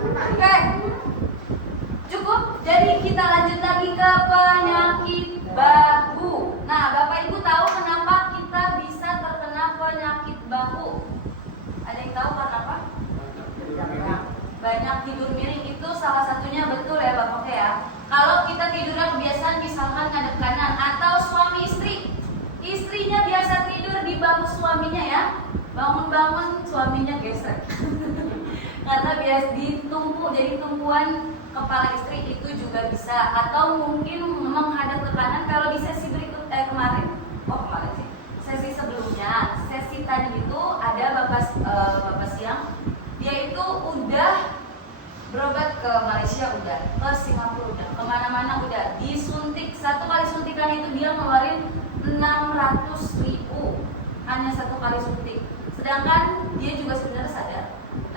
Oke, cukup. Jadi kita lanjut lagi ke penyakit bahu. Nah, Bapak Ibu tahu kenapa kita bisa terkena penyakit bahu? Ada yang tahu kenapa? Banyak tidur miring, itu salah satunya, betul ya Bapak ya. Kalau kita tidurnya kebiasaan misalkan ngadep kanan, atau suami istri, istrinya biasa tidur di bahu suaminya ya, bangun-bangun suaminya gesek karena biasa ditumpuk, jadi tumpuan kepala istri, itu juga bisa. Atau mungkin menghadap ke kanan. Kalau di sesi berikut kemarin sih, sesi sebelumnya, sesi tadi itu ada bapak siang, dia itu udah berobat ke Malaysia, udah ke Singapura, udah kemana-mana, udah disuntik. Satu kali suntikan itu dia ngeluarin 600.000 hanya satu kali suntik. Sedangkan dia juga sebenarnya sadar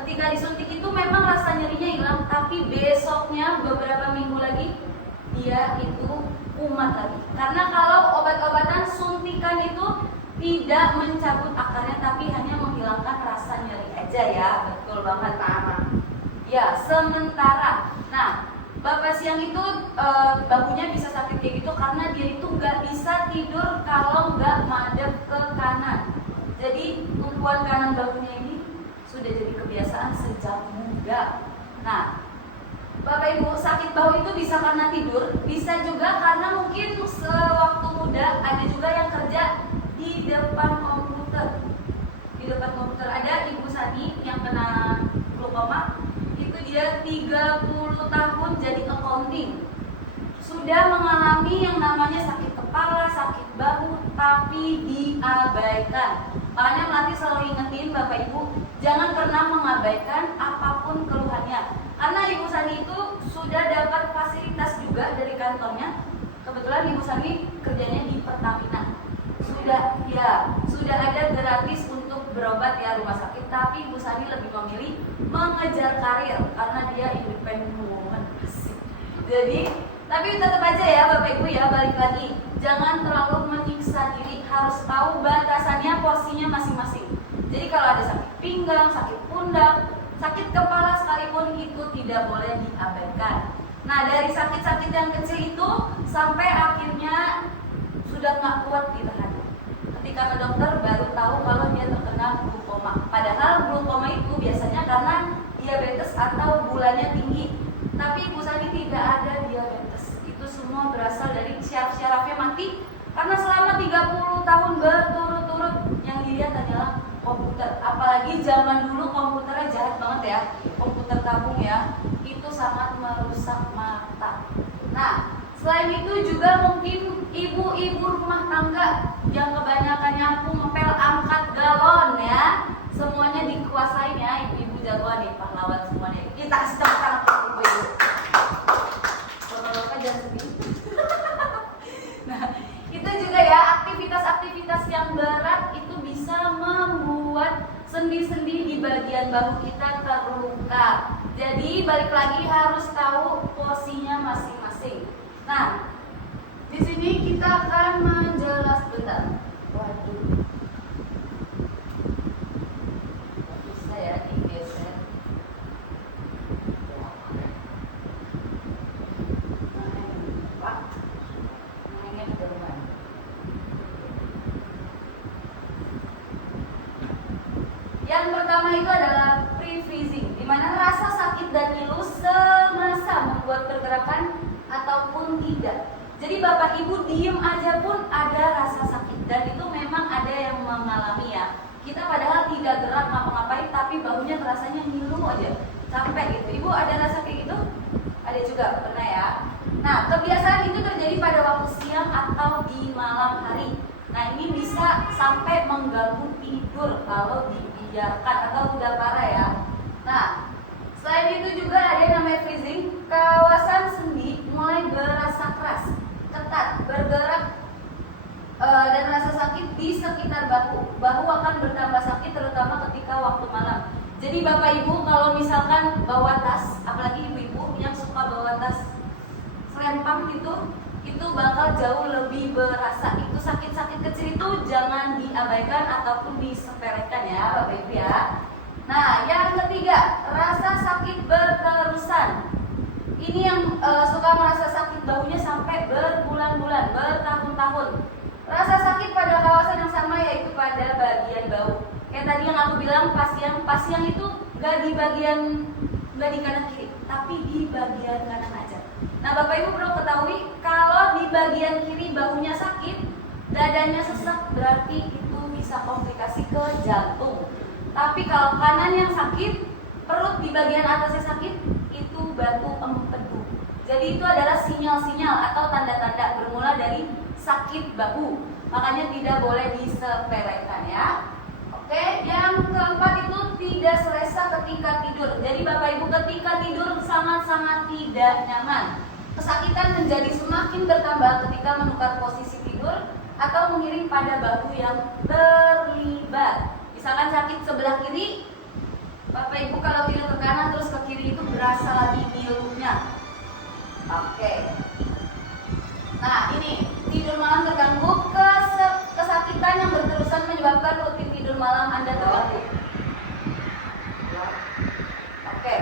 ketika disuntik itu memang rasa nyerinya hilang, tapi besoknya beberapa minggu lagi dia itu kumat lagi. Karena kalau obat-obatan suntikan itu tidak mencabut akarnya, tapi hanya menghilangkan rasa nyeri aja ya. Betul banget Pak. Ya, sementara. Nah, Bapak siang itu bahunya bisa sakit kayak gitu karena dia itu nggak bisa tidur kalau nggak madep ke kanan. Jadi tumpuan kanan bahunya ini sudah jadi kebiasaan sejak muda. Nah, Bapak Ibu, sakit bahu itu bisa karena tidur, bisa juga karena mungkin sewaktu muda. Ada juga yang kerja di depan komputer. Di depan komputer ada Ibu Sani yang kena glaukoma. Itu dia 30 tahun jadi accounting. Sudah mengalami yang namanya sakit kepala, sakit bahu, tapi diabaikan. Makanya melatih selalu ingetin Bapak Ibu, jangan pernah mengabaikan apapun keluhannya. Karena Ibu Sani itu sudah dapat fasilitas juga dari kantornya. Kebetulan Ibu Sani kerjanya di Pertamina. Sudah ada gratis untuk berobat ya rumah sakit, tapi Ibu Sani lebih memilih mengejar karir karena dia independent woman. Jadi, tapi tetap aja ya Bapak Ibu ya, balik lagi, jangan terlalu menyiksa diri, harus tahu batasannya, porsinya masing-masing. Jadi kalau ada sakit pinggang, sakit pundak, sakit kepala sekalipun itu tidak boleh diabaikan. Nah, dari sakit-sakit yang kecil itu sampai akhirnya sudah nggak kuat ditahan. Ketika ke dokter baru tahu kalau dia terkena glaukoma. Padahal glaukoma itu biasanya karena diabetes atau gulanya tinggi. Tapi Ibu Sani tidak ada diabetes. Itu semua berasal dari syaraf-syarafnya mati karena selama 30 tahun berturut-turut yang dilihat adalah komputer. Apalagi zaman dulu komputernya jahat banget ya. Komputer tabung ya. Itu sangat merusak mata. Nah, selain itu juga mungkin ibu-ibu rumah tangga yang kebanyakan nyapu, ngepel, angkat galon ya. Semuanya dikuasain ya, ibu-ibu jagoan nih, pahlawan semuanya. Kita kasih tepuk tangan untuk ibu-ibu. Bapak jangan sedih. Nah, itu juga ya, aktivitas-aktivitas yang berat itu bisa membuat sendi-sendi di bagian bahu kita terluka. Jadi balik lagi harus tahu porsinya masing-masing. Nah, di sini kita akan menjelaskan bentar. Waduh. Bisa ya digeser. Pak. Mainnya ke depan. Yang pertama itu adalah pre-freezing, di mana rasa sakit dan ngilu semasa membuat pergerakan ataupun tidak. Jadi Bapak Ibu diem aja pun ada rasa sakit, dan itu memang ada yang mengalami ya. Kita padahal tidak gerak ngapa-ngapain, tapi bahunya terasanya ngilu aja, sampai gitu. Ibu ada rasa kayak gitu? Ada juga, pernah ya. Nah, kebiasaan itu terjadi pada waktu siang atau di malam hari. Nah, ini bisa sampai mengganggu tidur kalau dibiarkan atau udah parah ya. Nah, selain itu juga ada yang namanya freezing. Kawasan sendi mulai berasa keras, ketat, bergerak, dan rasa sakit di sekitar bahu. Bahu akan bertambah sakit terutama ketika waktu malam. Jadi Bapak Ibu kalau misalkan bawa tas, apalagi ibu-ibu yang suka bawa tas selempang gitu, itu bakal jauh lebih berasa. Itu sakit-sakit kecil itu jangan diabaikan ataupun disepelekan ya Bapak Ibu ya. Nah, yang ketiga, rasa sakit berkelanjutan. bahunya sampai berbulan-bulan, bertahun-tahun. Rasa sakit pada kawasan yang sama yaitu pada bagian bahu. Kayak tadi yang aku bilang, pasien itu nggak di kanan kiri, tapi di bagian kanan aja. Nah, Bapak Ibu perlu ketahui kalau di bagian kiri bahunya sakit, dadanya sesak, berarti itu bisa komplikasi ke jantung. Tapi kalau kanan yang sakit, perut di bagian atasnya sakit, itu batu empedu. Jadi itu adalah sinyal-sinyal atau tanda-tanda bermula dari sakit bahu. Makanya tidak boleh disepelekan ya. Oke, yang keempat itu tidak selesa ketika tidur. Jadi Bapak Ibu ketika tidur sangat-sangat tidak nyaman. Kesakitan menjadi semakin bertambah ketika menukar posisi tidur atau mengiring pada bahu yang terlibat. Misalkan sakit sebelah kiri, Bapak Ibu kalau tidur ke kanan terus ke kiri itu berasa lagi ngilunya. Oke. Nah, ini tidur malam terganggu, kesakitan yang berterusan menyebabkan rutin tidur malam Anda terganggu. Oke.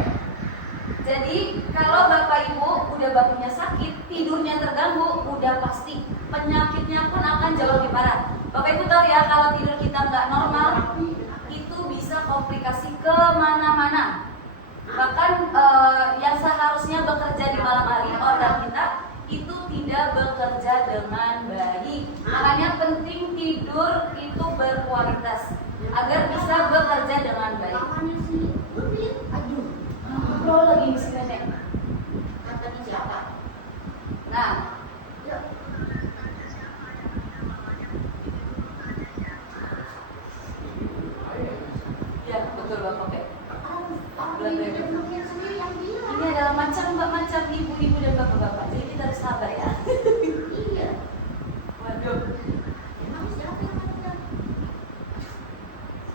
Jadi kalau Bapak Ibu udah bahunya sakit, tidurnya terganggu, udah pasti penyakitnya pun akan jauh lebih parah. Bapak Ibu tahu ya, kalau tidur kita nggak normal, itu bisa komplikasi kemana-mana. Bahkan yang seharusnya bekerja di malam hari, organ kita itu tidak bekerja dengan baik. Makanya penting tidur itu berkualitas agar bisa bekerja dengan baik. Aduh, lagi di sini nek. Kata siapa? Nah, ya betul Bapak. Oke. Ini adalah macam ibu-ibu dan bapak-bapak. Jadi kita harus sabar ya. Iya. Waduh. Emang siapa yang ada?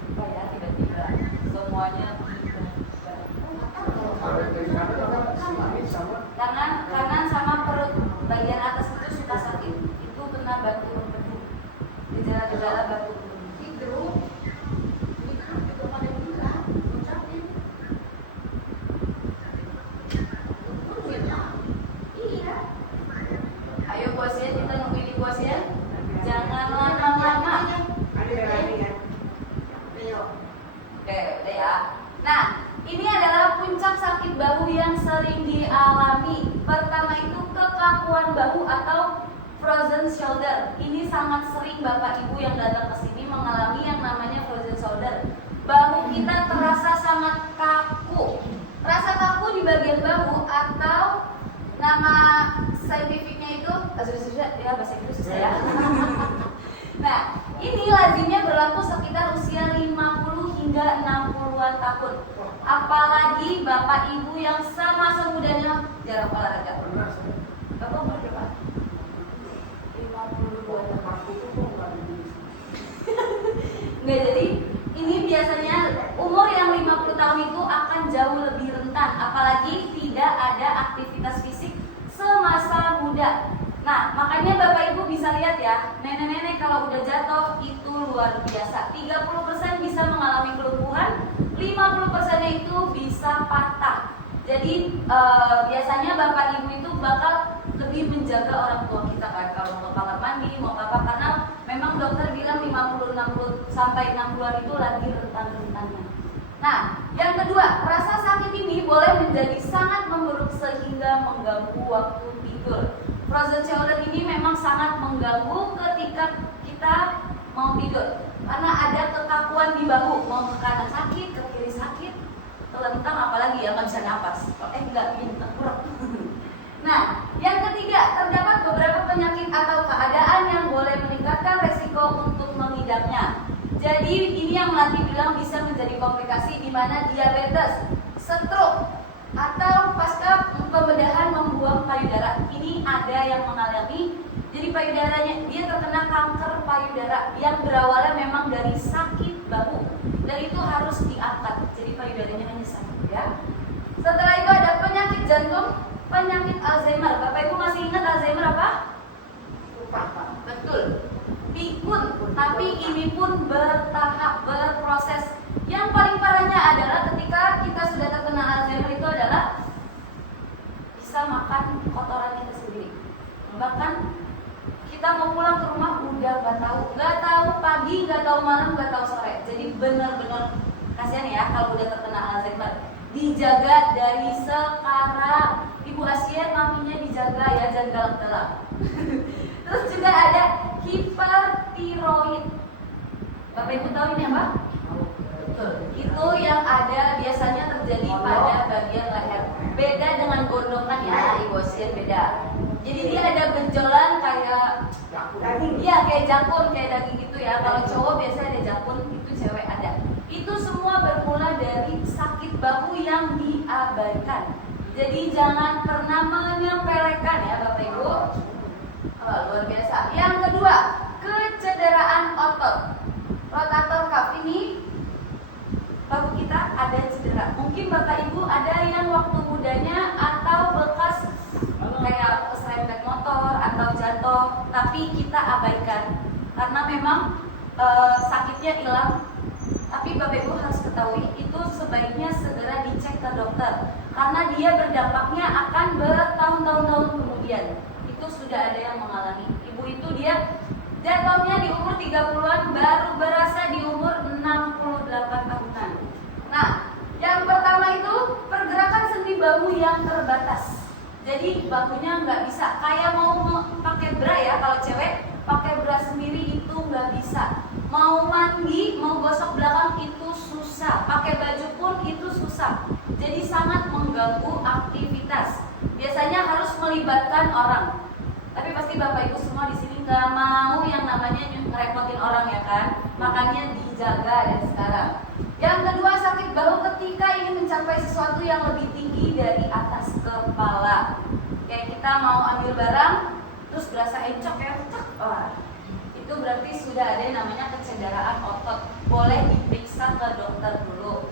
Supaya tiba-tiba semuanya tangan kanan sama perut bagian atas itu suka sakit. Itu kena batu empedu. Gejala-gejala batu empedu. Ayo bosnya, kita nungguin di bosnya. Jangan lama-lama. Oke, udah ya. Nah, ini adalah puncak sakit bahu yang sering dialami. Pertama itu kekakuan bahu atau frozen shoulder. Ini sangat sering Bapak Ibu yang datang ke sini mengalami yang namanya frozen shoulder. Bahu kita terasa sangat kaku. Rasa kaku di bagian bahu atau nama saintifiknya itu ya bahasa Inggris susah ya. Nah, ini lazimnya berlaku sekitar usia 50 hingga 60-an tahun. Apalagi Bapak Ibu yang sama semudanya jarang olahraga. Bapak umur berapa? 52 tahun. Nggak, jadi ini biasanya umur yang 50 tahun itu akan jauh lebih rentan, apalagi tidak ada aktivitas fisik semasa muda. Nah, makanya Bapak Ibu bisa lihat ya, nenek-nenek kalau udah jatuh itu luar biasa. 30% bisa mengalami kelumpuhan, 50%-nya itu bisa patah. Jadi biasanya Bapak Ibu itu bakal lebih menjaga orang tua kita kan, kalau mau kamar mandi, mau apa, karena memang dokter bilang 50 sampai 60-an itu lagi rentan-rentannya. Nah, yang kedua, rasa sakit ini boleh menjadi sangat memburuk sehingga mengganggu waktu tidur. Frozen shoulder ini memang sangat mengganggu ketika kita mau tidur, karena ada kekakuan di bahu, mau ke kanan sakit, ke kiri sakit, telentang, apalagi ya nggak bisa napas. Enggak, minta kurang. Nah, yang ketiga, terdapat beberapa penyakit atau keadaan yang boleh meningkatkan resiko untuk mengidapnya. Jadi ini yang Melati bilang bisa menjadi komplikasi, di mana diabetes, stroke, atau pasca pembedahan membuang payudara. Ini ada yang mengalami, jadi payudaranya dia terkena kanker payudara yang berawalnya memang dari sakit bahu, dan itu harus diangkat. Jadi payudaranya hanya sakit ya. Setelah itu ada penyakit jantung, penyakit Alzheimer. Bapak Ibu masih ingat Alzheimer apa? Lupa. Betul. Pikun, tapi ini pun bertahap, berproses. Yang paling parahnya adalah ketika kita sudah terkena Alzheimer itu adalah bisa makan kotoran kita sendiri. pagi, nggak tahu malam, nggak tahu sore. Jadi benar-benar kasihan ya kalau udah terkena Alzheimer. Dijaga dari sekarang. Ibu Asia maminya dijaga ya, jangan galak-galak. Terus juga ada hipertiroid. Bapak Ibu tahu ini apa? Betul. Itu yang ada biasanya terjadi pada bagian leher. Beda dengan gondongan ya, Ibu Asia beda. Jadi dia ada benjolan kayak daging. Iya, kayak jakun, kayak daging gitu ya. Kalau cowok biasanya ada jakun, itu cewek ada. Itu semua bermula dari sakit bahu yang diabaikan. Jadi jangan pernah menyepelekan ya Bapak Ibu. Oh, luar biasa. Yang kedua, kecederaan otot. Rotator cuff ini bahu kita ada cedera. Mungkin Bapak Ibu ada yang waktu mudanya atau bekas kayak serempet motor atau jatuh, tapi kita abaikan karena memang sakitnya hilang. Tapi Bapak Ibu harus ketahui itu sebaiknya segera dicek ke dokter karena dia berdampaknya akan bertahun-tahun kemudian. Itu sudah ada yang mengalami. Ibu itu dia jatuhnya di umur 30-an baru berasa di umur 68 tahunan. Nah, yang pertama itu pergerakan sendi bahu yang terbatas. Jadi bahunya nggak bisa kayak mau pakai bra ya, kalau cewek pakai bra sendiri itu nggak bisa. Mau mandi, mau gosok belakang itu susah. Pakai baju pun itu susah. Jadi sangat mengganggu aktivitas. Biasanya harus melibatkan orang. Tapi pasti Bapak Ibu semua di sini nggak mau yang namanya ngerepotin orang ya kan? Makanya dijaga dari sekarang. Yang kedua, sakit bahu ketika ingin mencapai sesuatu yang lebih tinggi dari atas kepala. Kayak kita mau ambil barang, terus berasa encok ya, wah, itu berarti sudah ada yang namanya kecederaan otot. Boleh diperiksa ke dokter dulu.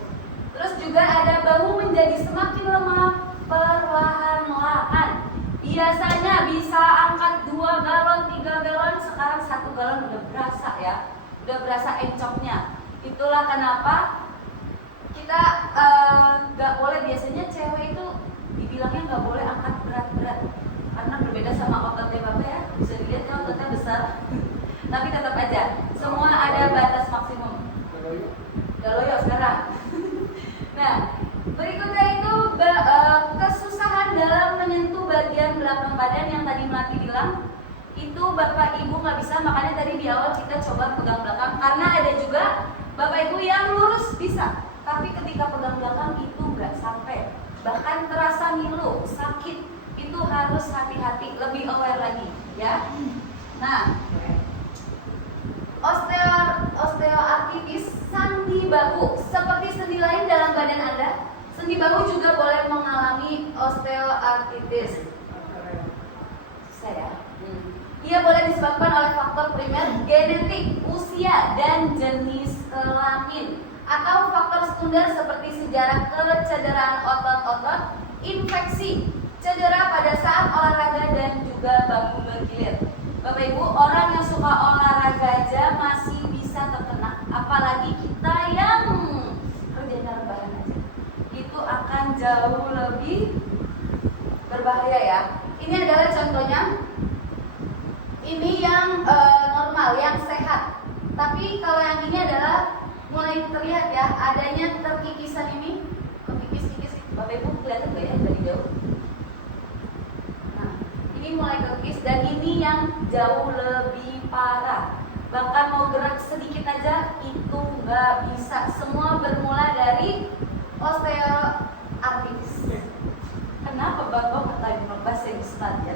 Terus juga ada bahu menjadi semakin lemah perlahan-lahan. Biasanya bisa angkat 2 galon, 3 galon, sekarang 1 galon udah berasa ya, udah berasa encoknya. Itulah kenapa kita nggak boleh, biasanya cewek itu dibilangnya nggak boleh angkat berat-berat karena berbeda sama ototnya Bapak ya. Bisa dilihat ya ototnya besar, tapi tetap aja semua ada batas maksimum. Galoyo sekarang. Nah, berikutnya itu kesusahan dalam menyentuh bagian belakang badan yang tadi Melati bilang. Itu Bapak Ibu nggak bisa, makanya tadi di awal kita coba pegang belakang. Karena ada juga Bapak Ibu yang lurus bisa, tapi ketika pegang belakang itu nggak sampai, bahkan terasa ngilu, sakit. Itu harus hati-hati, lebih aware lagi ya. Nah, osteoartritis sendi bahu seperti sendi lain dalam badan Anda. Sendi bahu juga boleh mengalami osteoartritis. Saya. Ia boleh disebabkan oleh faktor primer, genetik, usia, dan jenis kelamin, atau faktor sekunder seperti sejarah kecederaan otot-otot, infeksi, cedera pada saat olahraga, dan juga bahu bergilir. Bapak Ibu, orang yang suka olahraga aja masih bisa terkena, apalagi kita yang kerjanya rebahan aja. Itu akan jauh lebih berbahaya ya. Ini adalah contohnya. Ini yang normal, yang sehat. Tapi kalau yang ini adalah mulai terlihat ya, adanya terkikisan ini, kekikis-kikis. Bapak Ibu kelihatan nggak ya dari jauh? Nah, ini mulai kekikis dan ini yang jauh lebih parah. Bahkan mau gerak sedikit aja itu nggak bisa. Semua bermula dari osteoartritis. Kenapa Bapak bertanya bahasa Ustaz ya?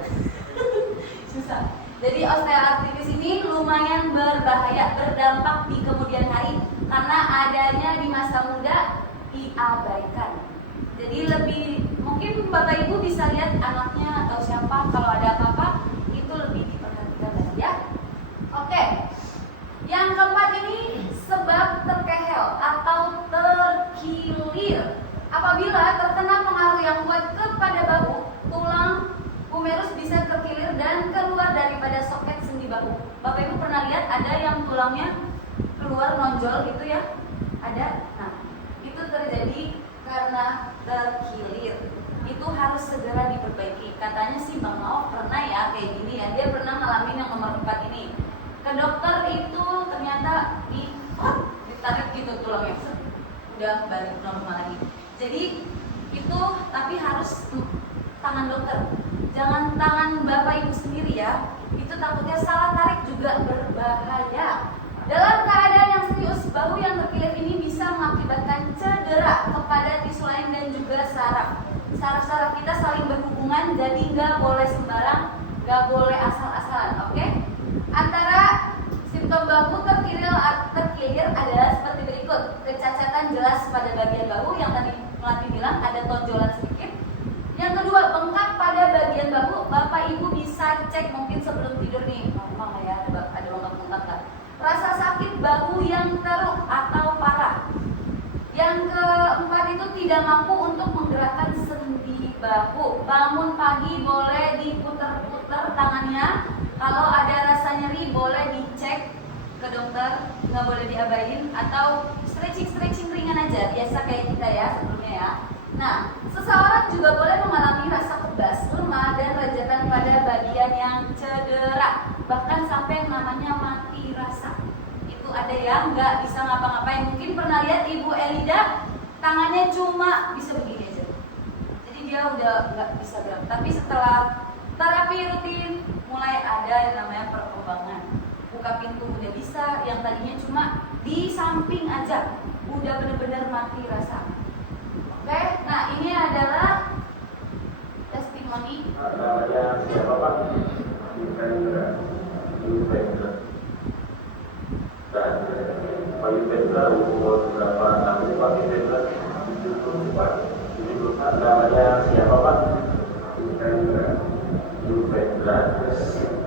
Susah. Jadi osteoartritis ini lumayan berbahaya, berdampak di kemudian hari karena adanya di masa muda diabaikan. Jadi lebih mungkin Bapak Ibu bisa lihat anaknya atau siapa, kalau ada apa-apa itu lebih diperhatikan lagi ya. Oke. Yang keempat ini sebab terkehel atau terkilir. Apabila terkena pengaruh yang kuat kepada bahu, tulang humerus bisa terkilir dan keluar daripada soket sendi bahu. Bapak Ibu pernah lihat ada yang tulangnya keluar nonjol gitu ya? Ada. Nah, itu terjadi karena terkilir. Itu harus segera diperbaiki. Katanya sih Bang Mao pernah ya kayak gini ya. Dia pernah ngalamin yang nomor 4 ini. Ke dokter itu ternyata gitu tulangnya udah balik normal lagi. Jadi itu tapi harus tangan dokter, jangan tangan bapak ibu sendiri ya, itu takutnya salah tarik juga berbahaya. Dalam keadaan yang serius, bahu yang terkilir ini bisa mengakibatkan cedera kepada tisu lain dan juga saraf. Saraf-saraf kita saling berhubungan, jadi nggak boleh sembarang, nggak boleh asal-asalan, oke? Antara simptom bahu terkilir adalah seperti berikut: kecacatan jelas pada bagian bahu yang tadi Melati bilang ada tonjolan sedikit. Yang kedua, bengkak pada bagian bahu. Bapak ibu bisa cek mungkin sebelum tidur nih, mama ya ada bengkak-bengkak kan. Rasa sakit bahu yang teruk atau parah. Yang keempat itu tidak mampu untuk menggerakkan sendi bahu. Bangun pagi boleh diputar-putar tangannya. Kalau ada rasa nyeri boleh dicek ke dokter, nggak boleh diabain. Atau stretching ringan aja, biasa kayak kita ya sebelumnya ya. Nah, seseorang juga boleh mengalami rasa kebas, lemah, dan rajatan pada bagian yang cedera, bahkan sampai yang namanya mati rasa. Itu ada yang nggak bisa ngapa-ngapain. Mungkin pernah lihat Ibu Elida, tangannya cuma bisa begini aja. Jadi dia udah nggak bisa gerak. Tapi setelah terapi rutin, mulai ada yang namanya perkembangan. Buka pintu udah bisa, yang tadinya cuma di samping aja, udah benar-benar mati rasa. Oke, nah ini adalah testimoni. Namanya siapa Pak? Yuvendra. Dan Pak Yuvendra umur berapa tahun Pak Yuvendra? 70. Namanya siapa Pak? Yuvendra.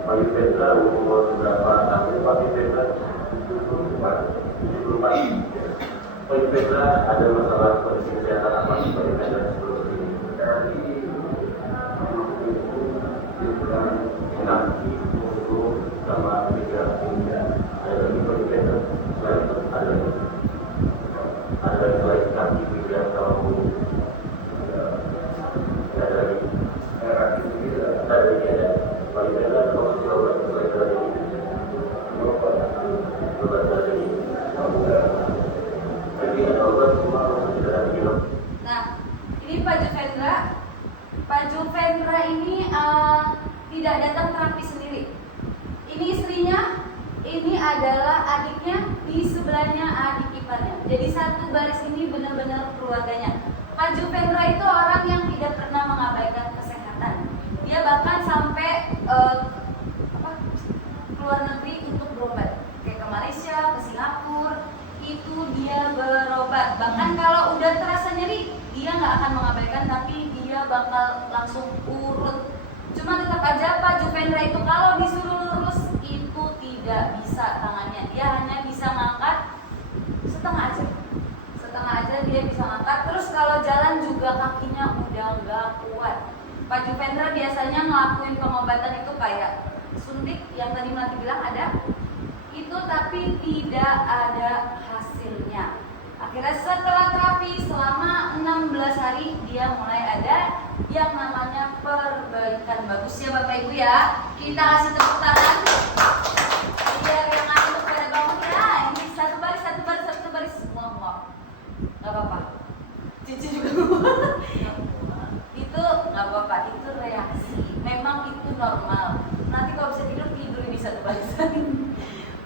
Pak Yuvendra umur berapa tahun Pak Yuvendra? 74. Pak Yuvendra ada masalah kondisi kesehatan apa Pak Yuvendra sebelum ini? Kaki, punggung, sama tiga pinggang. Ada lagi Pak Yuvendra? Selain itu ada selain kaki, pinggang, sama punggung. Ada lagi. Ada lagi. Pak Yuvendra kalau sudah obat dari obat dari Nah, ini Pak Juvendra. Pak Juvendra ini tidak datang terapi sendiri. Ini istrinya, ini adalah adiknya, di sebelahnya adik iparnya. Jadi satu baris ini benar-benar keluarganya. Pak Juvendra itu orang yang tidak pernah mengabaikan kesehatan. Dia bahkan sampai keluar negeri untuk berobat, kayak ke Malaysia, ke Singapura. Itu dia berobat. Bahkan kalau udah terasa nyeri, dia nggak akan mengabaikan, tapi dia bakal langsung urut. Cuma tetap aja Pak Juvendra itu kalau disuruh lurus itu tidak bisa tangannya. Dia hanya bisa ngangkat setengah aja dia bisa ngangkat. Terus kalau jalan juga kakinya udah nggak kuat. Pak Juvendra biasanya ngelakuin pengobatan itu kayak suntik yang tadi Melati bilang ada itu, tapi tidak ada hasilnya. Akhirnya setelah terapi selama 16 hari dia mulai ada yang namanya perbaikan. Bagus ya Bapak Ibu ya. Kita kasih tepuk tangan biar yang ngantuk pada bangun ya. Ini satu baris semua. Gak apa-apa. Cici juga itu gak apa-apa, itu reaksi. Memang itu normal. Nanti kalau bisa tidur di satu barisan.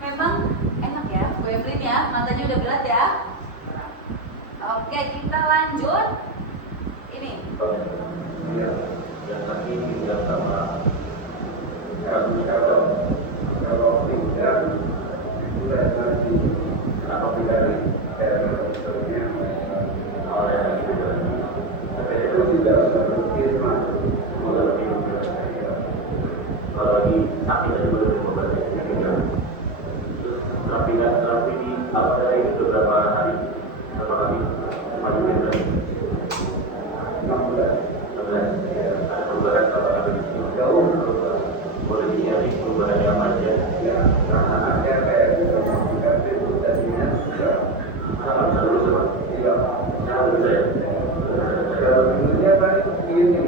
Memang enak ya, Bu Evelyn ya, matanya udah berat ya. Oke, kita lanjut. Ini. Yang tadi yang sama kalau tinggal itu nanti apabila dari oleh itu tidak mungkin masuk kalau lagi sakit aja boleh mengobati terapi di awal dari itu beberapa hari berapa kali maju benda 16 ada perubahan kalau ada di sini jauh boleh dicari perubahan yang aja ya karena ada kayak itu tadinya sangat seru sama iya sangat bisa ya kalau dulunya kan ini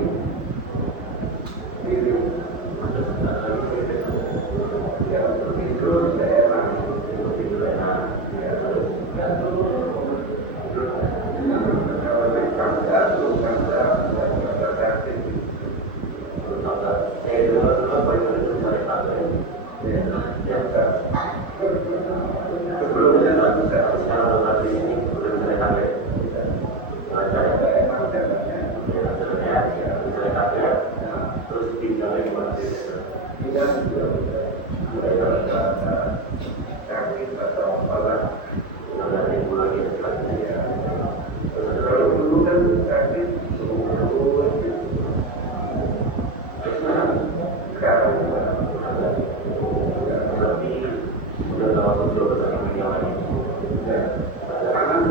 misalnya kaget, terus pindah lagi masih pindah juga mulai ada teknik atau apalah ada yang lagi ya. Kalau dulu kan teknik sekarang berarti sudah dalam bentuk bersama media lagi. Sekarang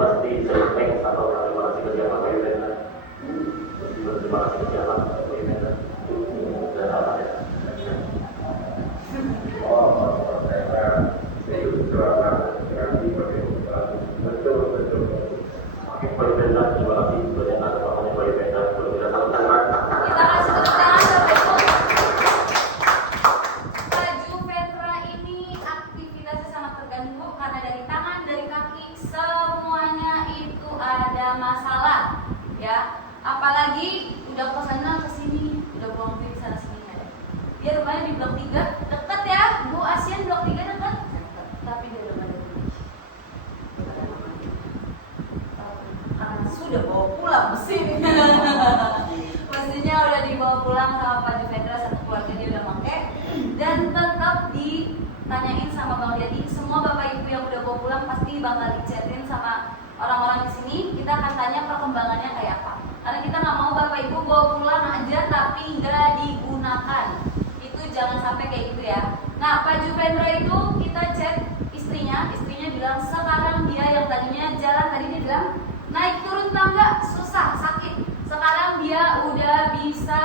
pasti sering atau terima kasih ke siapa Pak Yudena, terima kasih ke siapa Pak Yudena dan apa ya? Betul. Pak Yudena terima kasih banyak atas waktunya Pak Yudena. Kalau tidak salah tangan. Kita kasih tepuk tangan Bapak Ibu. Baju Petra ini aktivitasnya sangat terganggu karena dari tangan, dari kaki, semuanya itu ada masalah, ya. Apalagi udah kesana kesini, udah buang duit sana sini ya. Dia rumahnya di blok 3, deket ya, Bu Asian blok 3 deket, tapi dia udah ada duit. Karena sudah bawa pulang mesin. Mesinnya udah dibawa pulang sama Pak Juvetra, satu keluarga dia udah pakai, dan tetap ditanyain sama Bang Dedi. Semua Bapak Ibu yang udah bawa pulang pasti bakal dichatin sama orang-orang di sini. Kita akan tanya perkembangannya kayak apa. Karena kita nggak mau Bapak Ibu bawa pulang aja tapi nggak digunakan. Itu jangan sampai kayak gitu ya. Nah, Pak Juvetra itu kita chat istrinya bilang sekarang dia yang tadinya jalan, tadi dia bilang naik turun tangga susah, sakit. Sekarang dia udah bisa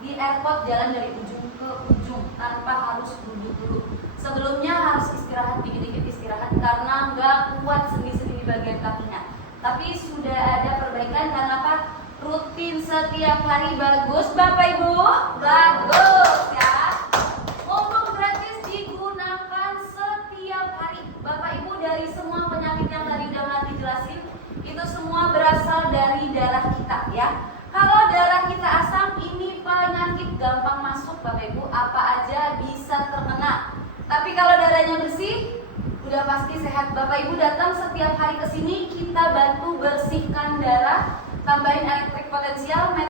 di airport jalan dari ujung ke ujung tanpa harus duduk dulu. Sebelumnya harus istirahat, dikit-dikit istirahat karena nggak kuat sendi-sendi di bagian kakinya. Tapi sudah ada perbaikan karena apa? Rutin setiap hari. Bagus Bapak Ibu, bagus ya. Mumpung gratis digunakan setiap hari. Bapak Ibu, dari semua penyakit yang tadi udah nanti jelasin, itu semua berasal dari darah kita ya. Kalau darah kita asam, ini penyakit gampang masuk Bapak Ibu, apa aja bisa terkena. Tapi kalau darahnya bersih, udah pasti sehat. Bapak Ibu datang setiap hari ke sini, kita bantu bersihkan darah, tambahin elektrik potensial.